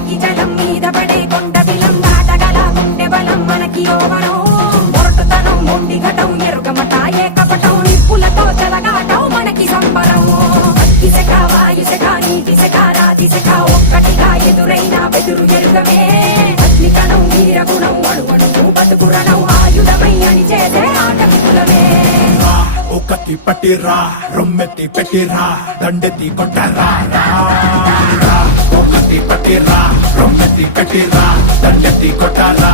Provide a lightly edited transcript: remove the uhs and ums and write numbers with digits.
ఎక్కి జలం మీద పడే కొండ బిలం దాటగల గుండె బలం మనకి ఓవరం మొరటుతనం మొండి ఘటం ఎరుగమట ఏ కపటం నిప్పులతో చెలగాటం మనకి సంబరం అగ్గిశక వాయుశక నీటిశక రాతిశక ఒక్కటిగా ఎదురైన బెదురు ఎరుగమే అగ్నికణం వీరగుణం అణువణువు బతుకురణం ఆయుధమై అని చేసే ఆట విపులమే ఒక్కటి పట్టిరా రొమ్మెత్తి పెట్టిరా దండెత్తి కొట్టరా ఒక్కటి పట్టిరా రొమ్మెత్తి పెట్టిరా దండెత్తి కొట్టరా